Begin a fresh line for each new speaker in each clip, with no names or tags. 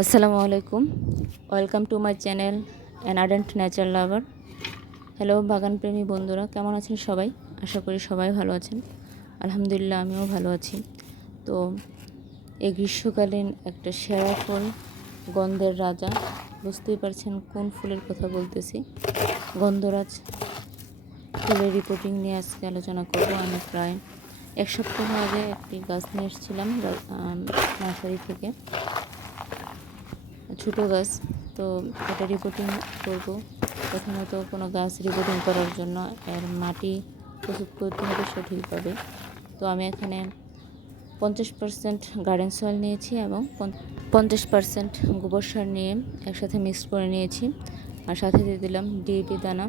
আসসালামু আলাইকুম। Welcome to my channel an ardent nature lover hello বাগানপ্রেমী বন্ধুরা, কেমন আছেন সবাই? আশা করি সবাই ভালো আছেন। আলহামদুলিল্লাহ, আমিও ভালো আছি। তো এই গ্রীষ্মকালীন একটা সেরা ফুল, গন্ধের রাজা। বুঝতেই পারছেন কোন ফুলের কথা বলতেছি। গন্ধরাজ ফুলের রিপোর্টিং নিয়ে আজকে আলোচনা করব। আমি প্রায় এক সপ্তাহ আগে একটি গাছ নিয়ে এসেছিলাম নার্সারি থেকে। ছোটো গাছ, তো এটা রিপোর্টিং করব। প্রথমত কোনো গাছ রিপোর্টিং করার জন্য এর মাটি প্রস্তুত করতে হবে সঠিকভাবে তো আমি এখানে পঞ্চাশ পার্সেন্ট গার্ডেন সয়েল নিয়েছি এবং পঞ্চাশ পার্সেন্ট গোবর সার নিয়ে একসাথে মিক্স করে নিয়েছি। আর সাথে দিয়ে দিলাম ডিএপি দানা।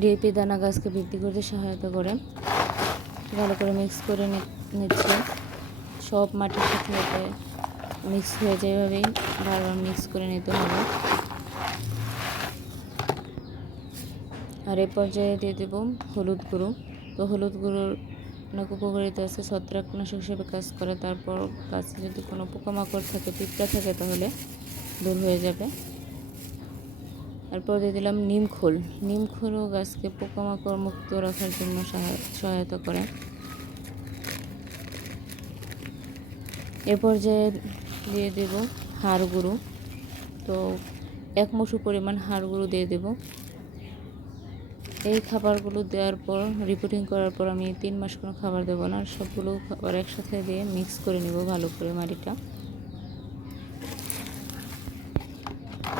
ডিএপি দানা গাছকে বৃদ্ধি করতে সহায়তা করে। ভালো করে মিক্স করে নিচ্ছি। সব মাটির সাথে মিক্স হয়ে যায় এভাবেই বারবার মিক্স করে নিতে হবে। আর এই পর্যায়ে দিয়ে দেব হলুদ গুঁড়ো। তো হলুদ গুঁড়োর অনেক উপকারিতা আছে, ছত্রাকনাশক হিসেবে কাজ করে, তারপর গাছে যদি কোনো পোকামাকড় থাকে, পিঁপড়া থাকে, তাহলে দূর হয়ে যাবে। এরপর দিয়ে দিলাম নিম খোল। নিম খোলও গাছকে পোকামাকড় মুক্ত রাখার জন্য সহায়তা করে। এ পর্যায়ে দিয়ে দেব হাড় গুঁড়ো। তো এক মুঠো পরিমাণ হাড় গুঁড়ো দিয়ে দেব। এই খাবারগুলো দেওয়ার পর রিপোর্টিং করার পর আমি তিন মাস কোনো খাবার দেবো না। সবগুলো খাবার একসাথে দিয়ে মিক্স করে নেব ভালো করে মাটিটা।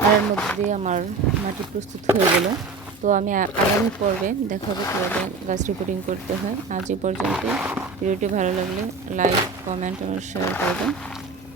আর মধ্যে দিয়ে আমার মাটি প্রস্তুত হয়ে গেল। তো আমি আগামী পর্বে দেখাবো কীভাবে গাছ রিপোর্টিং করতে হয়। আজ এ পর্যন্ত ভিডিওটি ভালো লাগলে লাইক কমেন্ট এবং শেয়ার করবেন।